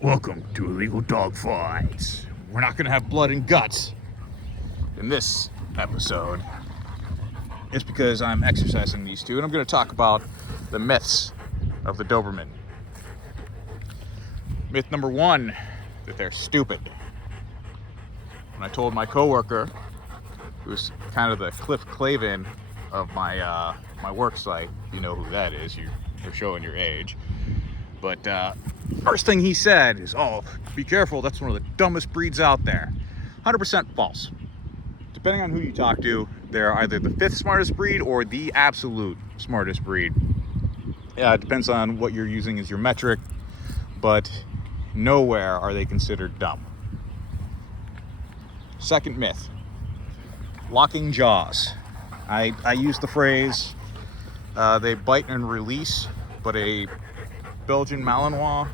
Welcome to Illegal Dog Fights. We're not going to have blood and guts in this episode. It's because I'm exercising these two, and I'm going to talk about the myths of the Doberman. Myth number one, that they're stupid. When I told my coworker, who's kind of the Cliff Clavin of my work site, you know who that is, you're showing your age. But first thing he said is, oh, be careful, that's one of the dumbest breeds out there. 100% false. Depending on who you talk to, they're either the fifth smartest breed or the absolute smartest breed. Yeah, it depends on what you're using as your metric, but nowhere are they considered dumb. Second myth, locking jaws. I use the phrase, they bite and release, but a Belgian Malinois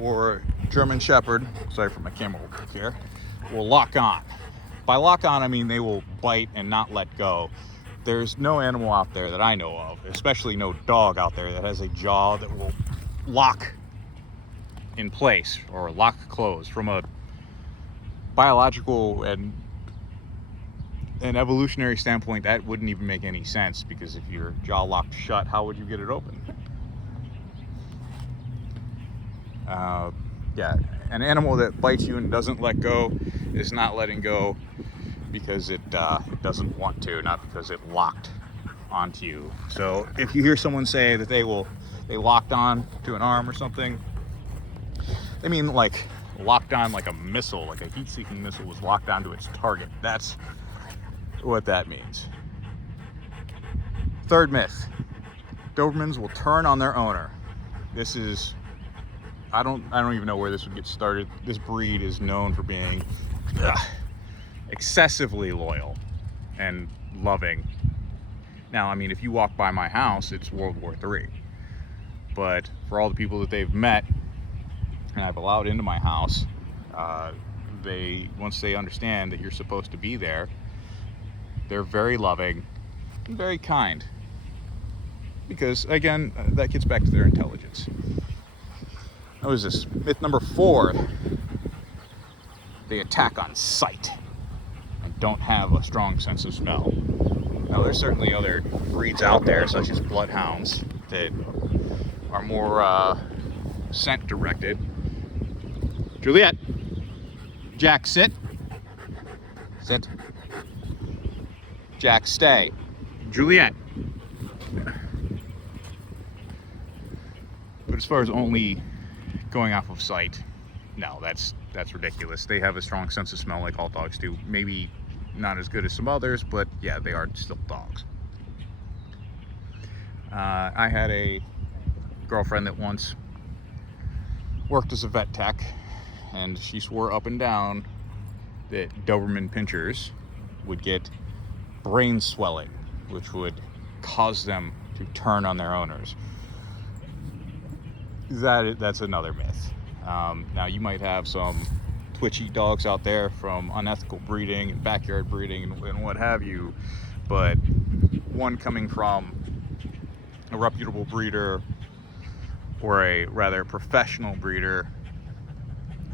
or German Shepherd, sorry for my camera work here, will lock on. By lock on, I mean they will bite and not let go. There's no animal out there that I know of, especially no dog out there, that has a jaw that will lock in place or lock closed. From a biological and an evolutionary standpoint, that wouldn't even make any sense, because if your jaw locked shut, how would you get it open? Yeah, an animal that bites you and doesn't let go is not letting go because it doesn't want to, not because it locked onto you. So if you hear someone say that they locked on to an arm or something, they mean like locked on like a missile, like a heat-seeking missile was locked onto its target. That's what that means. Third myth, Dobermans will turn on their owner. This is, I don't even know where this would get started. This breed is known for being excessively loyal and loving. Now, I mean, if you walk by my house, it's World War III. But for all the people that they've met and I've allowed into my house, once they understand that you're supposed to be there, they're very loving and very kind. Because, again, that gets back to their intelligence. What was this? Myth number 4. They attack on sight and don't have a strong sense of smell. Now, there's certainly other breeds out there, such as bloodhounds, that are more scent directed. Juliet, Jack, sit. Sit. Jack, stay. Juliet. But as far as only going off of sight, no, that's ridiculous. They have a strong sense of smell like all dogs do. Maybe not as good as some others, but yeah, they are still dogs. I had a girlfriend that once worked as a vet tech, and she swore up and down that Doberman pinschers would get brain swelling, which would cause them to turn on their owners. That's another myth. Now, you might have some twitchy dogs out there from unethical breeding and backyard breeding and what have you, but one coming from a reputable breeder or a rather professional breeder,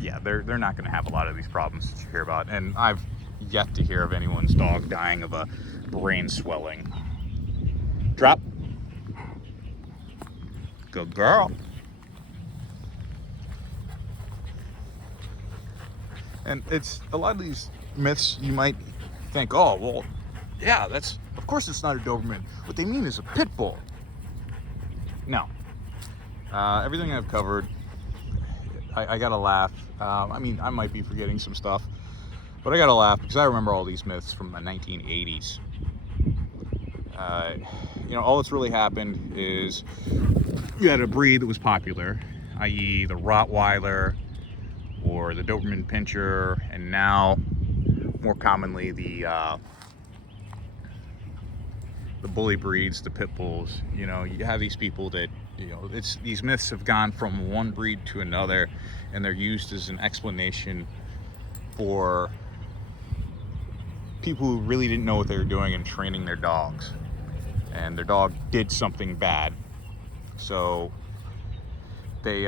yeah, they're not going to have a lot of these problems that you hear about. And I've yet to hear of anyone's dog dying of a brain swelling. Drop. Good girl. And it's a lot of these myths, you might think, oh, well, yeah, of course it's not a Doberman. What they mean is a pit bull. No. Everything I've covered, I gotta laugh. I mean, I might be forgetting some stuff, but I gotta laugh because I remember all these myths from the 1980s. All that's really happened is you had a breed that was popular, i.e. the Rottweiler, or the Doberman Pinscher, and now more commonly the bully breeds, the pit bulls. You have these people that, these myths have gone from one breed to another, and they're used as an explanation for people who really didn't know what they were doing in training their dogs, and their dog did something bad, so they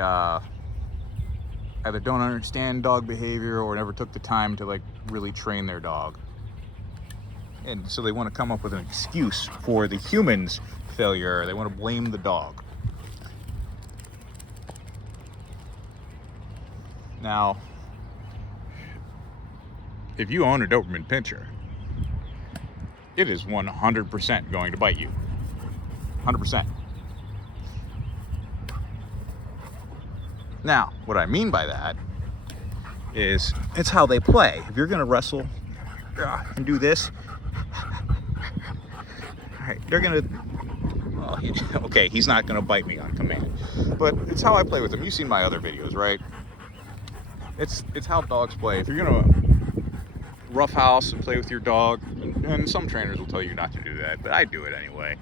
either don't understand dog behavior or never took the time to like really train their dog. And so they want to come up with an excuse for the human's failure. They want to blame the dog. Now, if you own a Doberman Pinscher, it is 100% going to bite you. 100%. Now, what I mean by that is it's how they play. If you're going to wrestle and do this, all right, they're going to, okay, he's not going to bite me on command, but it's how I play with them. You've seen my other videos, right? It's how dogs play. If you're going to roughhouse and play with your dog, and some trainers will tell you not to do that, but I do it anyway.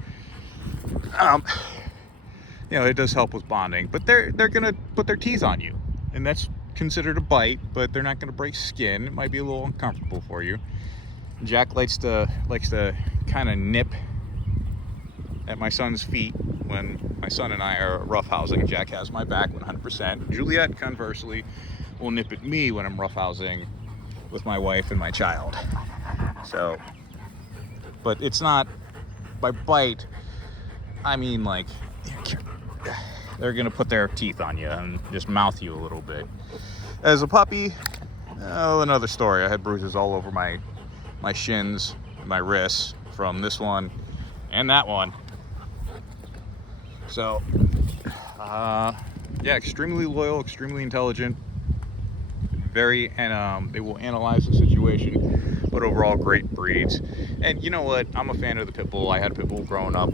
You know, it does help with bonding, but they're gonna put their teeth on you, and that's considered a bite, but they're not gonna break skin. It might be a little uncomfortable for you. Jack likes to kind of nip at my son's feet when my son and I are roughhousing. Jack has my back 100%. Juliet, conversely, will nip at me when I'm roughhousing with my wife and my child. So, but it's not, by bite, I mean like, they're gonna put their teeth on you and just mouth you a little bit. As a puppy, another story. I had bruises all over my shins, my wrists from this one and that one. So, yeah, extremely loyal, extremely intelligent, very, and they will analyze the situation, but overall great breeds. And you know what? I'm a fan of the pit bull. I had a pit bull growing up,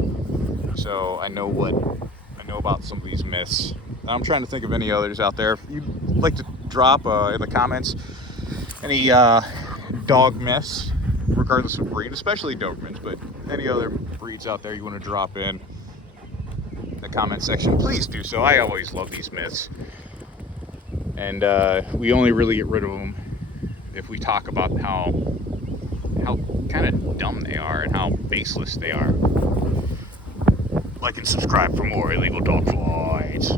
so I know about some of these myths. I'm trying to think of any others out there. If you'd like to drop in the comments any dog myths, regardless of breed, especially Dobermans, but any other breeds out there you want to drop in the comment section, please do so. I always love these myths, and we only really get rid of them if we talk about how kind of dumb they are and how baseless they are. Like and subscribe for more illegal dog fights.